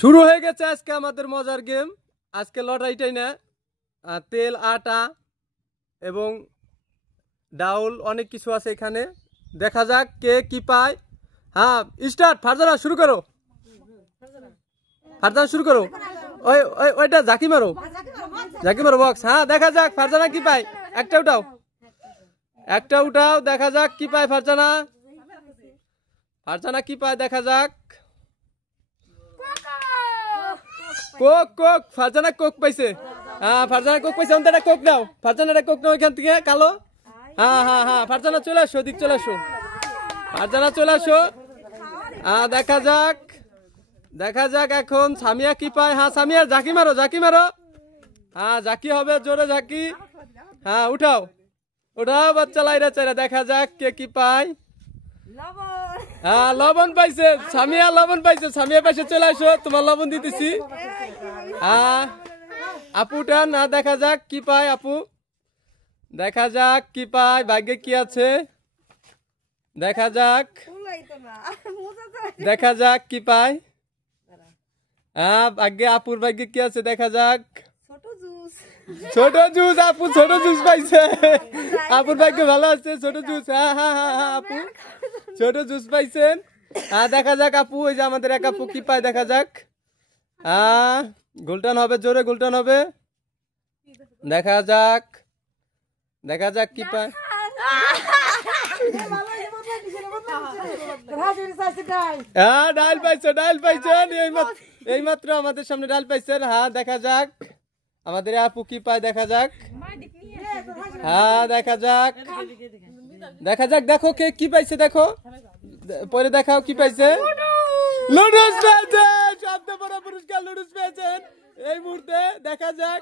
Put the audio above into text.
শুরু হয়ে গেছে আজকে আমাদের মজার গেম। আজকে লটারিটাই না, তেল, আটা এবং ডাউল অনেক কিছু আছে এখানে। দেখা যাক কে কি পায়। হ্যাঁ, স্টার্ট। ফারজানা শুরু করো। ফারজানা শুরু করো। ওইটা ঝাঁকি মারো, ঝাঁকি মারো বক্স। হ্যাঁ, দেখা যাক ফারজানা কি পায়। একটা উঠাও, একটা উঠাও। দেখা যাক কি পায় ফারজানা। ফারজানা কি পায় দেখা যাক। Coke, Coke. ফারজানা কোক পাইছে। হ্যাঁ, ফারজানা কোক পাইছে। অন্তরা কোক নাও। ফারজানা কোক নাও এখান থেকে কালো। হ্যাঁ হ্যাঁ হ্যাঁ, ফারজানা চলে আসো, দিক চলে আসো। ফারজানা চলে আসো। হ্যাঁ, দেখা যাক, দেখা যাক এখন সামিয়া কি পায়। হ্যাঁ সামিয়া, ঝাঁকি মারো, ঝাঁকি মারো। হ্যাঁ, ঝাঁকি হবে, জোরে ঝাঁকি। হ্যাঁ, উঠাও, উঠাও বাচ্চা লাইরা চাইরা। দেখা যাক কে কি পায়। হ্যাঁ, লবণ পাইছে সামিয়া, লবণ পাইছে সামিয়া। পাইছে, চলে আসো, তোমার লবণ দিতেছি। হ্যাঁ, আপু উঠান। না, দেখা যাক কি পায় আপু। দেখা যাক কি পায়, ভাগ্যে কি আছে। দেখা যাক, দেখা যাক কি পায়। হ্যাঁ, ভাগ্যে, আপুর ভাগ্যে কি আছে দেখা যাক। ছোট জুস। আপু ছোট জুস পাইছে। আপুর ভাগ্য ভালো আছে, ছোট জুস। হ্যাঁ হ্যাঁ হ্যাঁ হ্যাঁ, আপু ছোট জুস পাইছেন। হ্যাঁ, দেখা যাক আপু, ওই যে আমাদের এক আপু কি পায় দেখা যাক। হ্যাঁ, গোলটান হবে, জোরে গোলটান হবে। দেখা যাক, দেখা যাক কি পায়। হ্যাঁ, ডাল পাইছো, ডাল পাইছেন। এই মাত্র আমাদের সামনে ডাল পাইছেন। হ্যাঁ, দেখা যাক আমাদের আপু কি পায় দেখা যাক। হ্যাঁ, দেখা যাক, দেখা যাক। দেখো কে কি পাইছে, দেখো পরে দেখাও কি পাইছে। লুডুস পেয়েছেন, সবচেয়ে বড় পুরস্কার লুডুস পেয়েছেন এই মুহূর্তে। দেখা যাক।